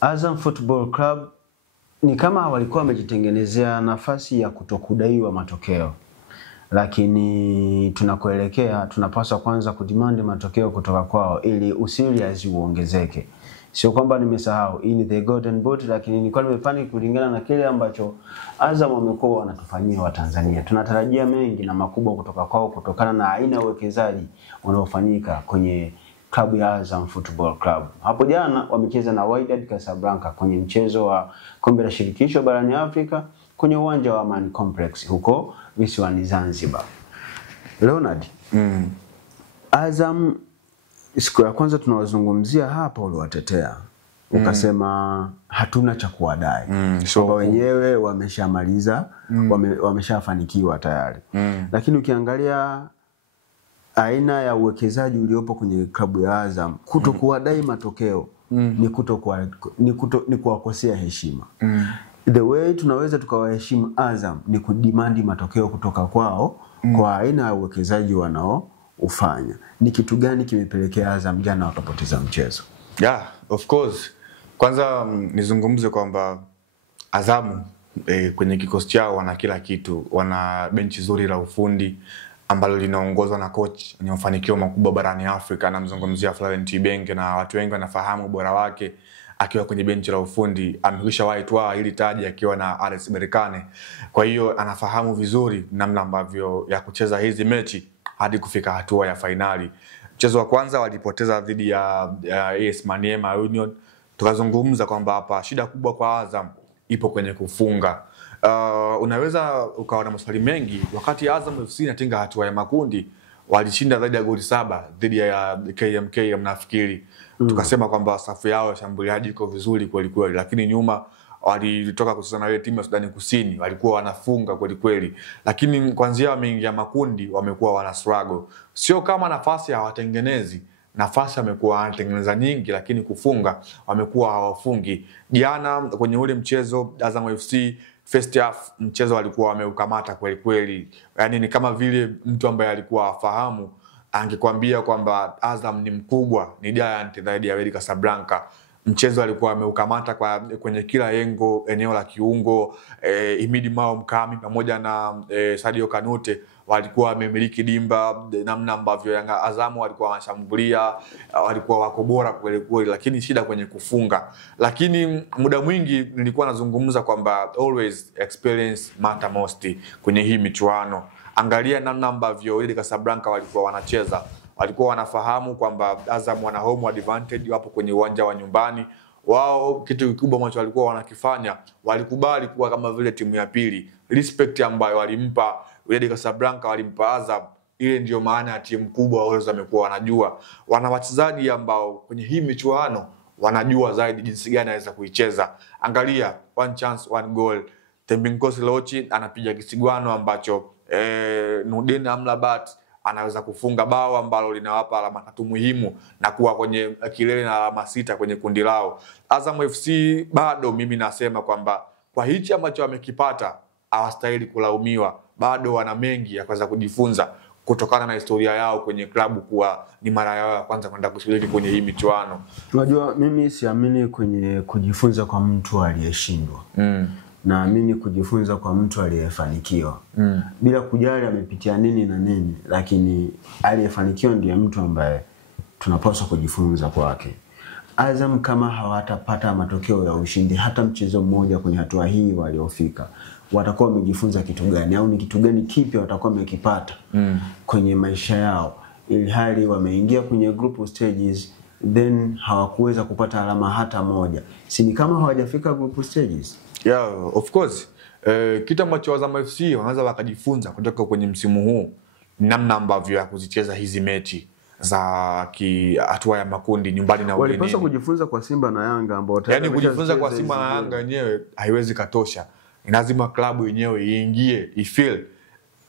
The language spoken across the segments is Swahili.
Azam Football Club ni kama walikuwa wamejitengenezea nafasi ya kutokudaiwa matokeo. Lakini tunakoelekea tunapaswa kwanza kudemand matokeo kutoka kwao ili userious uongezeke. Sio kwamba nimesahau hii ni the golden boot, lakini nilikuwa nimepanic kulingana na kile ambacho Azam wamekuwa wanatufanyia wa Tanzania. Tunatarajia mengi na makubwa kutoka kwao kutokana na aina ya uwekezaji unaofanyika kwenye klabu ya Azam Football Club. Hapo jana wamecheza na Wydad Casablanca kwenye mchezo wa kombe la shirikisho barani Afrika kwenye uwanja wa Amani Complex huko visiwani Zanzibar. Leonard, Azam siku ya kwanza tunawazungumzia hapa uliwatetea. Ukasema hatuna cha kuwadai. So wenyewe wameshamaliza, wameshafanikiwa tayari. Lakini ukiangalia aina ya uwekezaji uliopo kwenye klabu ya Azam, kutokuwadai matokeo ni kuwakosea heshima. The way tunaweza tukawaheshimu Azam ni kudimandi matokeo kutoka kwao kwa aina ya uwekezaji wanaoufanya. Ni kitu gani kimepelekea Azam jana wakapoteza mchezo? Yeah, of course. Kwanza nizungumze kwamba Azam kwenye kikosi chao wana kila kitu. Wana benchi zuri la ufundi ambalo linaongozwa na coach mwenye mafanikio makubwa barani Afrika, namzungumzia Florent Ibenge, na watu wengi wanafahamu ubora wake akiwa kwenye benchi la ufundi. Amekwishawahi toa hili taji akiwa na RS Berkane. Kwa hiyo anafahamu vizuri namna ambavyo ya kucheza hizi mechi hadi kufika hatua ya finali. Mchezo wa kwanza walipoteza dhidi ya AS Maniema Union. Tukazungumza kwamba hapa shida kubwa kwa Azam ipo kwenye kufunga. Unaweza ukawa na maswali mengi. Wakati Azam FC inatinga hatua ya makundi, walishinda zaidi ya goli 7 dhidi ya KMK ya Mnafikiri. Tukasema kwamba safu yao ya shambuliaji iko vizuri kweli kweli, lakini nyuma walitoka kucheza na ile timu ya Sudani Kusini, walikuwa wanafunga kweli kweli. Lakini kuanzia wameingia makundi wamekuwa wana struggle. Sio kama nafasi hawatengenezi, nafasi wamekuwa wanatengeneza nyingi, lakini kufunga wamekuwa hawafungi. Jana kwenye ule mchezo Azam FC first half mchezo walikuwa wameukamata kweli kweli. Yaani ni kama vile mtu ambaye alikuwa afahamu angekwambia kwamba Azam ni mkubwa, ni giant zaidi ya Wydad Casablanca. Mchezo alikuwa ameukamata kwenye kila eneo la kiungo. Himidi Mao Mkami pamoja na Sadio Kanute walikuwa wamemiliki dimba, namna ambavyo Yanga Azam walikuwa wanashambulia, walikuwa wako bora kweli kweli, lakini shida kwenye kufunga. Lakini muda mwingi nilikuwa nazungumza kwamba always experience matter most kwenye hii michuano. Angalia namna ambavyo Wydad Casablanca walikuwa wanacheza. Walikuwa wanafahamu kwamba Azam wana home advantage, wapo kwenye uwanja wa nyumbani. Wao kitu kikubwa ambacho walikuwa wanakifanya, walikubali kuwa kama vile timu ya pili. Respect ambayo walimpa Wydad Casablanca walimpa Azam, ile ndio maana ya timu kubwa. Wao wamekuwa wanajua, wana wachezaji ambao kwenye hii michuano wanajua zaidi jinsi gani anaweza kuicheza. Angalia one chance one goal, Tembinkosi Lochi anapiga kisigwano ambacho Nurdin Amrabat anaweza kufunga bao ambalo linawapa alama 3 muhimu na kuwa kwenye kilele na alama 6 kwenye kundi lao. Azam FC bado mimi nasema kwamba kwa hichi ambacho wamekipata hawastahili kulaumiwa. Bado wana mengi ya kuweza kujifunza kutokana na historia yao kwenye klabu, kuwa ni mara yao ya kwanza kwenda kushiriki kwenye hii michuano. Unajua mimi siamini kwenye kujifunza kwa mtu aliyeshindwa. Naamini kujifunza kwa mtu aliyefanikiwa. Bila kujali amepitia nini na nini, lakini aliyefanikiwa ndiye mtu ambaye tunapaswa kujifunza kwake. Azam kama hawatapata matokeo ya ushindi hata mchezo mmoja kwenye hatua hii waliofika, watakuwa wamejifunza kitu gani, au ni kitu gani kipi watakuwa wamekipata kwenye maisha yao, ili hali wameingia kwenye group stages then hawakuweza kupata alama hata moja? Si ni kama hawajafika group stages? Yeah, of course. Kitu ambacho Azam FC wanaweza wakajifunza kutoka kwenye msimu huu, namna ambavyo ya kuzicheza hizi mechi za hatua ya makundi nyumbani na ugenini. Walipaswa kujifunza kwa Simba na Yanga ambao tayari, yani kujifunza kwa Simba na Yanga yenyewe haiwezi katosha. Lazima klabu yenyewe iingie, ifeel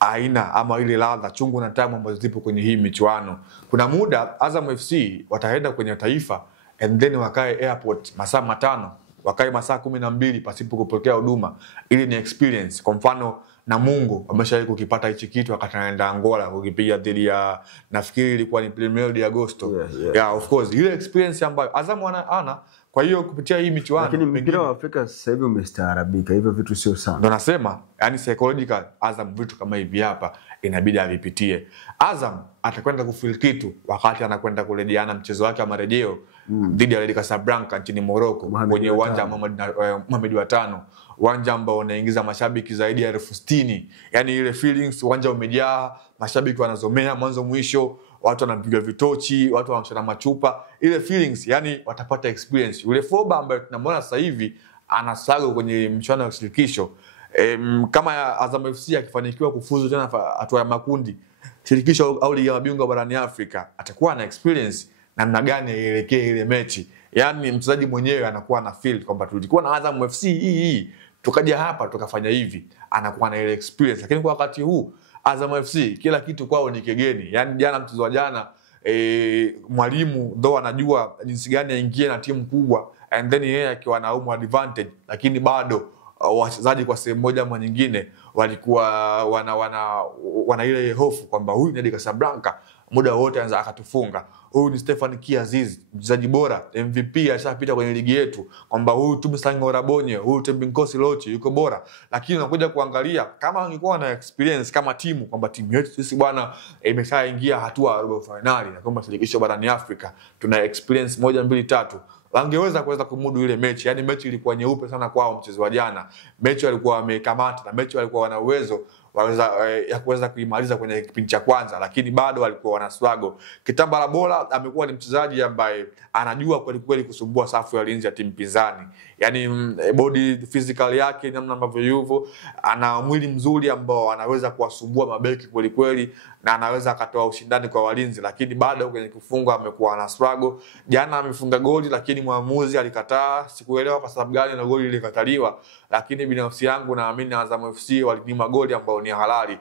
aina ama ile ladha chungu na tamu ambazo zipo kwenye hii michuano. Kuna muda Azam FC wataenda kwenye taifa and then wakae airport masaa 5, wakae masaa 12 pasipo kupokea huduma. Ili ni experience. Kwa mfano Namungo ameshawahi kukipata hichi kitu wakati anaenda Angola kukipiga dhidi ya, nafikiri ilikuwa ni Premier de Agosto. Yeah, of course ile experience ambayo Azam ana Kwa hiyo kupitia hii michuano, lakini mpira wa Afrika sasa hivi umestaarabika, hivyo vitu sio sana. Ndio nasema, yani psychological Azam vitu kama hivi hapa inabidi avipitie. Azam atakwenda kufeel kitu wakati anakwenda kurejeana mchezo wake wa marejeo dhidi ya Wydad Casablanca nchini Morocco kwenye uwanja wa Mohamed wa 5, uwanja ambao unaingiza mashabiki zaidi ya 60,000. Yani ile feelings, uwanja umejaa, mashabiki wanazomea mwanzo mwisho, watu wanapiga vitochi, watu wanashana machupa, ile feelings, yani watapata experience. Yule Foba ambaye tunamwona sasa hivi anasaga kwenye mchuano wa shirikisho, kama Azam FC akifanikiwa kufuzu tena hatua ya makundi shirikisho au ligi ya mabingwa barani Afrika, atakuwa na experience namna gani ielekee ile mechi. Yani mchezaji mwenyewe anakuwa na feel kwamba tulikuwa na Azam FC hii tukaja hapa tukafanya hivi, anakuwa na ile experience. Lakini kwa wakati huu Azam FC kila kitu kwao ni kigeni. Yani jana, mchezo wa jana, mwalimu ndo anajua jinsi gani aingie na timu kubwa, and then yeye akiwa na home advantage, lakini bado wachezaji kwa sehemu moja ama nyingine walikuwa wana ile hofu kwamba huyu ni Wydad Casablanca muda wote anaweza akatufunga. Huyu ni Stefan Kiaziz, mchezaji bora MVP ashapita kwenye ligi yetu, kwamba huyu Tumisango Rabonye, huyu Tembinkosi Lochi yuko bora. Lakini unakuja kuangalia kama wangekuwa na experience kama timu, kwamba timu yetu sisi bwana imeshaingia hatua ya robo finali na kwamba shirikisho barani Afrika tuna experience 1 2 3, wangeweza kumudu ile mechi. Yani mechi ilikuwa nyeupe sana kwao mchezo wa jana. Mechi walikuwa wamekamata na mechi walikuwa wana uwezo ya kuweza kuimaliza kwenye kipindi cha kwanza, lakini bado walikuwa wana struggle. Kitambala Bola amekuwa ni mchezaji ambaye anajua kweli kweli kusumbua safu ya ulinzi ya timu pinzani. Yani body physical yake, namna ambavyo yupo, ana mwili mzuri ambao anaweza kuwasumbua mabeki kweli kweli na anaweza akatoa ushindani kwa walinzi, lakini bado kwenye kufunga amekuwa na struggle. Jana amefunga goli lakini mwamuzi alikataa, sikuelewa kwa sababu gani na goli lilikataliwa, lakini binafsi yangu naamini Azam FC walinyima goli ambao ni halali.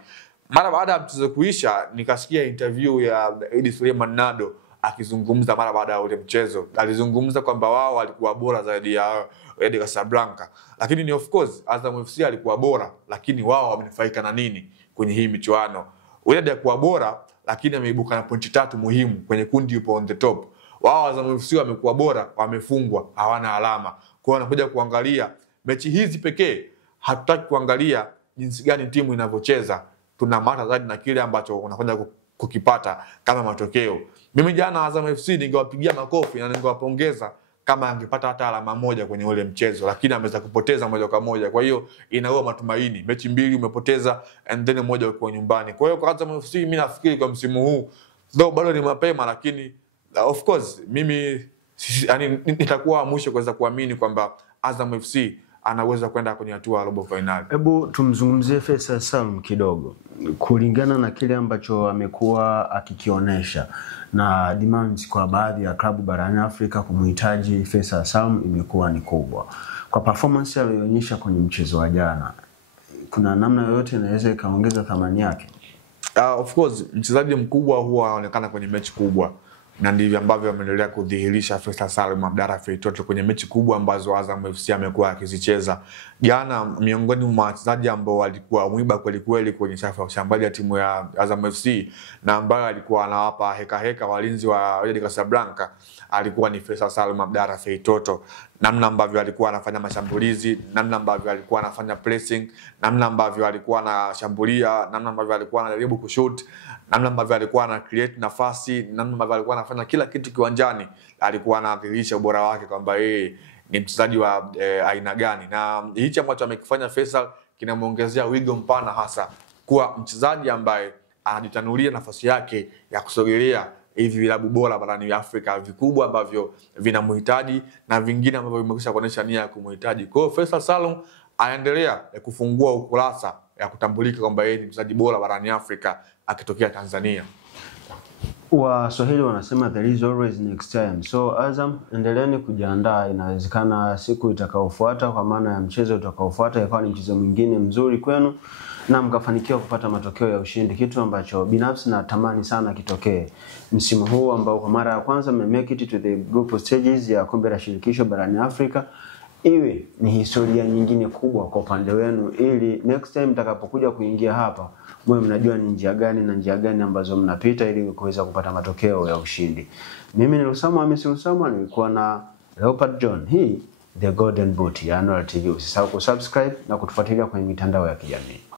Mara baada ya mchezo kuisha, nikasikia interview ya Edi Suleiman Nado akizungumza mara baada ya ule mchezo. Alizungumza kwamba wao walikuwa bora zaidi ya Wydad Casablanca, lakini ni of course Azam FC alikuwa bora, lakini wao wamenufaika na nini kwenye hii michuano? Wydad alikuwa bora, lakini ameibuka na pointi 3 muhimu kwenye kundi, yupo on the top. Wao Azam FC wamekuwa bora, wamefungwa, hawana alama. Kwa hiyo wanakuja kuangalia mechi hizi pekee, hatutaki kuangalia jinsi gani timu inavyocheza. Tuna mata zaidi na kile ambacho unakwenda kukipata kama matokeo. Mimi jana Azam FC ningewapigia makofi na ningewapongeza kama angepata hata alama moja kwenye ule mchezo, lakini ameweza kupoteza moja kwa moja. Kwa hiyo inaua matumaini. Mechi 2 umepoteza and then moja uko nyumbani. Kwa hiyo kwa Azam FC mimi nafikiri kwa msimu huu though bado ni mapema, lakini of course mimi yani nitakuwa mwisho kuweza kuamini kwamba Azam FC anaweza kwenda kwenye hatua ya robo finali. Hebu tumzungumzie Faisal Salum kidogo, kulingana na kile ambacho amekuwa akikionyesha na demands kwa baadhi ya klabu barani Afrika kumhitaji Faisal Salum imekuwa ni kubwa. Kwa performance aliyoonyesha kwenye mchezo wa jana, kuna namna yoyote inaweza ikaongeza thamani yake? Of course mchezaji mkubwa huwa anaonekana kwenye mechi kubwa, na ndivyo ambavyo ameendelea kudhihirisha Faisal Salum Abdalla Feitoto kwenye mechi kubwa ambazo Azam FC amekuwa akizicheza. Jana miongoni mwa wachezaji ambao walikuwa mwiba kweli kweli kwenye safu ya ushambuliaji ya timu ya Azam FC na ambaye alikuwa anawapa heka walinzi wa Wydad Casablanca alikuwa ni Faisal Salum Abdalla Feitoto. Namna ambavyo alikuwa anafanya mashambulizi, namna ambavyo alikuwa anafanya pressing, namna ambavyo alikuwa anashambulia, namna ambavyo alikuwa anajaribu kushoot, namna ambavyo alikuwa ana create nafasi, namna ambavyo alikuwa anafanya kila kitu kiwanjani, alikuwa anadhihirisha ubora wake kwamba yeye ni mchezaji wa aina gani. Na hichi ambacho amekifanya Faisal kinamuongezea wigo mpana, hasa kuwa mchezaji ambaye anajitanulia nafasi yake ya kusogelea hivi vilabu bora barani Afrika vikubwa ambavyo vinamhitaji na vingine ambavyo vimekwisha kuonesha nia ya kumhitaji. Kwa hiyo Faisal Salum anaendelea kufungua ukurasa ya kutambulika kwamba yeye ni mchezaji bora barani Afrika akitokea Tanzania. Waswahili wanasema there is always next time. So Azam, endeleeni kujiandaa, inawezekana siku itakayofuata, kwa maana ya mchezo utakaofuata ikawa ni mchezo mwingine mzuri kwenu na mkafanikiwa kupata matokeo ya ushindi, kitu ambacho binafsi natamani sana kitokee msimu huu ambao kwa mara ya kwanza mmemake it to the group stages ya kombe la shirikisho barani Afrika. Iwe ni historia nyingine kubwa kwa upande wenu, ili next time mtakapokuja kuingia hapa mwe mnajua ni njia gani na njia gani ambazo mnapita ili kuweza kupata matokeo ya ushindi. Mimi ni Lusamo Hamisi Lusamo, nilikuwa na Leopard John, hii The Golden Boot ya Annual TV. Usisahau kusubscribe na kutufuatilia kwenye mitandao ya kijamii.